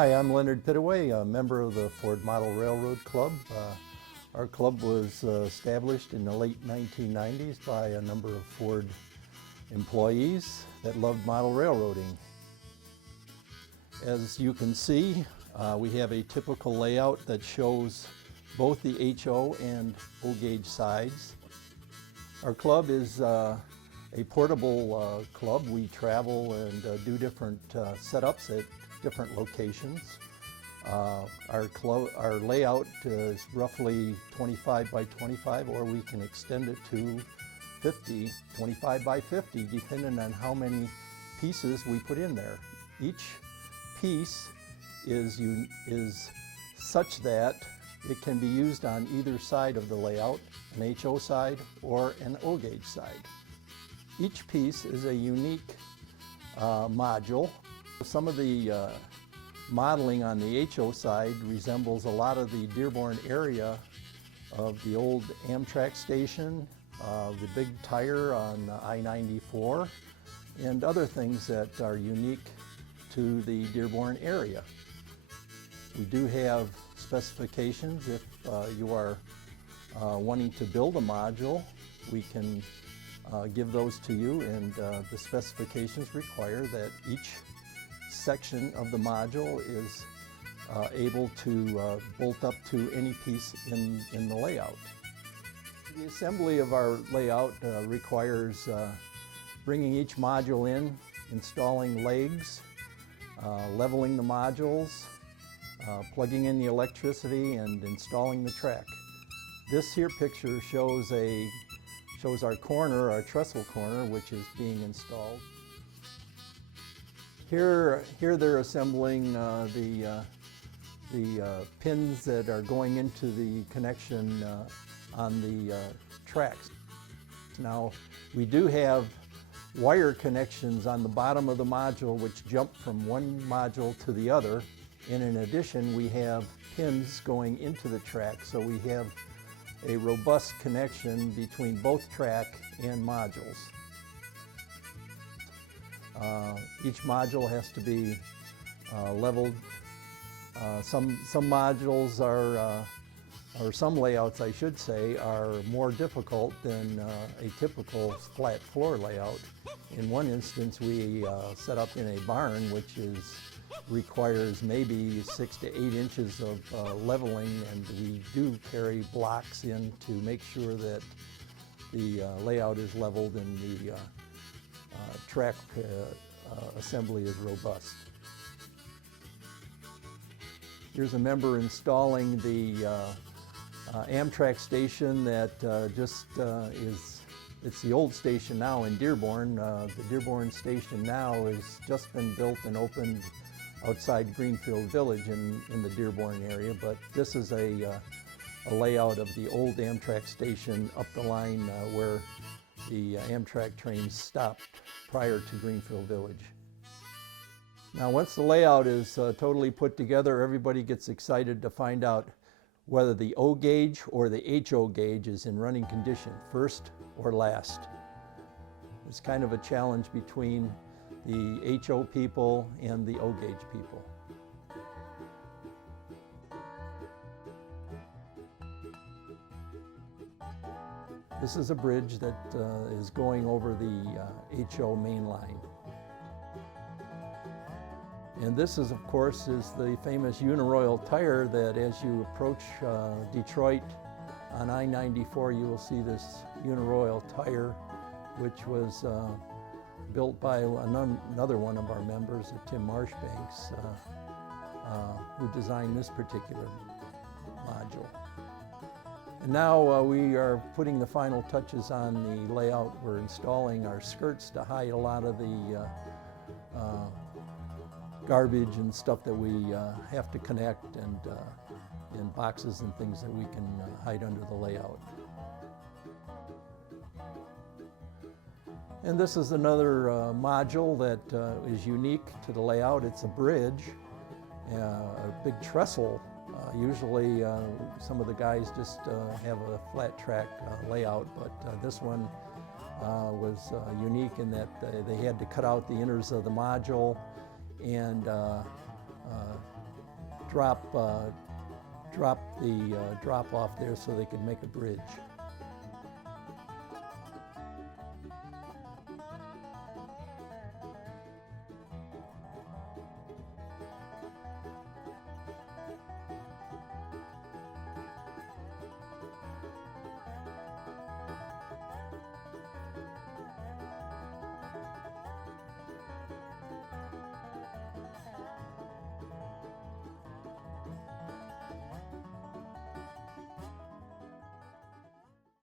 Hi, I'm Leonard Pittaway, a member of the Ford Model Railroad Club. Our club was established in the late 1990s by a number of Ford employees that loved model railroading. As you can see, we have a typical layout that shows both the HO and O gauge sides. Our club is a portable club. We travel and do different setups at different locations. Our layout is roughly 25 by 25, or we can extend it to 25 by 50, depending on how many pieces we put in there. Each piece is such that it can be used on either side of the layout, an HO side or an O gauge side. Each piece is a unique module. Some of the modeling on the HO side resembles a lot of the Dearborn area of the old Amtrak station, the big tire on I-94, and other things that are unique to the Dearborn area. We do have specifications. If you are wanting to build a module, we can give those to you, and the specifications require that each section of the module is able to bolt up to any piece in the layout. The assembly of our layout requires bringing each module in, installing legs, leveling the modules, plugging in the electricity, and installing the track. This here picture shows our corner, our trestle corner, which is being installed. Here they're assembling the pins that are going into the connection on the tracks. Now, we do have wire connections on the bottom of the module which jump from one module to the other, and in addition we have pins going into the track, so we have a robust connection between both track and modules. Each module has to be leveled. Some modules are, or some layouts I should say, are more difficult than a typical flat floor layout. In one instance we set up in a barn which requires maybe 6 to 8 inches of leveling, and we do carry blocks in to make sure that the layout is leveled and the track assembly is robust. Here's a member installing the Amtrak station that it's the old station now in Dearborn. The Dearborn station now has just been built and opened outside Greenfield Village in the Dearborn area, but this is a layout of the old Amtrak station up the line where the Amtrak trains stopped prior to Greenfield Village. Now, once the layout is totally put together, everybody gets excited to find out whether the O gauge or the HO gauge is in running condition, first or last. It's kind of a challenge between the HO people and the O gauge people. This is a bridge that is going over the HO main line. And this is, of course, the famous Uniroyal tire that as you approach Detroit on I-94, you will see this Uniroyal tire, which was built by another one of our members, Tim Marshbanks, who designed this particular module. And now we are putting the final touches on the layout. We're installing our skirts to hide a lot of the garbage and stuff that we have to connect, and boxes and things that we can hide under the layout. And this is another module that is unique to the layout. It's a bridge, a big trestle. Usually some of the guys just have a flat track layout, but this one was unique in that they had to cut out the inners of the module and drop the drop off there so they could make a bridge.